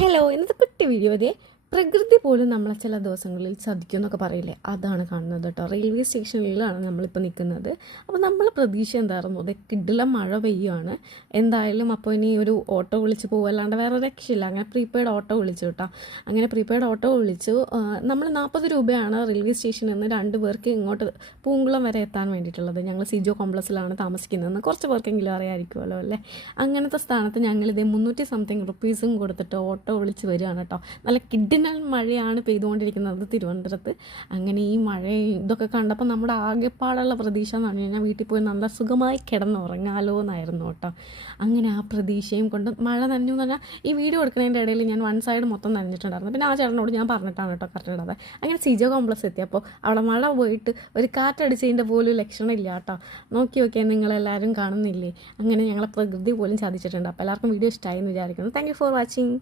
Hello ഇന്നത്തെ കുട്ടി video അതെ പ്രകൃതി പോലും നമ്മളെ ചില ദിവസങ്ങളിൽ ചതിക്കും എന്നൊക്കെ പറയില്ലേ? അതാണ് കാണുന്നത് കേട്ടോ. റെയിൽവേ സ്റ്റേഷനിലാണ് നമ്മളിപ്പോൾ നിൽക്കുന്നത്. അപ്പോൾ നമ്മൾ പ്രതീക്ഷ എന്തായിരുന്നു? അതെ കിഡില മഴ പെയ്യുവാണ്. എന്തായാലും അപ്പോൾ ഇനി ഒരു ഓട്ടോ വിളിച്ച് പോവല്ലാണ്ട് വേറെ രക്ഷയില്ല. അങ്ങനെ പ്രീപെയ്ഡ് ഓട്ടോ വിളിച്ചു കേട്ടോ. അങ്ങനെ പ്രീപെയ്ഡ് ഓട്ടോ വിളിച്ചു. നമ്മൾ നാൽപ്പത് രൂപയാണ് റെയിൽവേ സ്റ്റേഷനിൽ നിന്ന് രണ്ട് പേർക്ക് ഇങ്ങോട്ട് പൂങ്കുളം വരെ എത്താൻ വേണ്ടിയിട്ടുള്ളത്. ഞങ്ങൾ സിജോ കോംപ്ലക്സിലാണ് താമസിക്കുന്നതെന്ന് കുറച്ച് പേർക്കെങ്കിലും അറിയാമായിരിക്കുമല്ലോ അല്ലേ? അങ്ങനത്തെ സ്ഥാനത്ത് ഞങ്ങൾ ഇതേ മുന്നൂറ്റി സംതിങ് റുപ്പീസും കൊടുത്തിട്ട് ഓട്ടോ വിളിച്ച് വരികയാണ് കേട്ടോ. നല്ല കിഡിനൽ മഴയാണ് പെയ്തുകൊണ്ടിരിക്കുന്നത് തിരുവനന്തപുരത്ത്. അങ്ങനെ ഈ മഴ ഇതൊക്കെ കണ്ടപ്പോൾ നമ്മുടെ ആകെപ്പാടുള്ള പ്രതീക്ഷ എന്ന് പറഞ്ഞു കഴിഞ്ഞാൽ വീട്ടിൽ പോയി നല്ല സുഖമായി കിടന്നുറങ്ങാലോ എന്നായിരുന്നു കേട്ടോ. അങ്ങനെ ആ പ്രതീക്ഷയും കൊണ്ട് മഴ നനഞ്ഞു എന്ന് പറഞ്ഞാൽ ഈ വീഡിയോ എടുക്കുന്നതിന്റെ ഇടയിൽ ഞാൻ വൺ സൈഡ് മൊത്തം നനഞ്ഞിട്ടുണ്ടായിരുന്നു. പിന്നെ ആ ചേട്ടനോട് ഞാൻ പറഞ്ഞിട്ടാണ് കേട്ടോ കറക്റ്റ് ഇടാതെ അങ്ങനെ സിജോ കോംപ്ലക്സ് എത്തിയപ്പോൾ അവിടെ മഴ പോയിട്ട് ഒരു കാറ്റടിച്ചതിന്റെ പോലും ലക്ഷണമില്ല കേട്ടോ. നോക്കി നോക്കിയാൽ നിങ്ങളെല്ലാവരും കാണുന്നില്ലേ? അങ്ങനെ ഞങ്ങളെ പ്രകൃതി പോലും ചതിച്ചിട്ടുണ്ട്. അപ്പോൾ എല്ലാവർക്കും വീഡിയോ ഇഷ്ടമായി എന്ന് വിചാരിക്കുന്നു. Thank for watching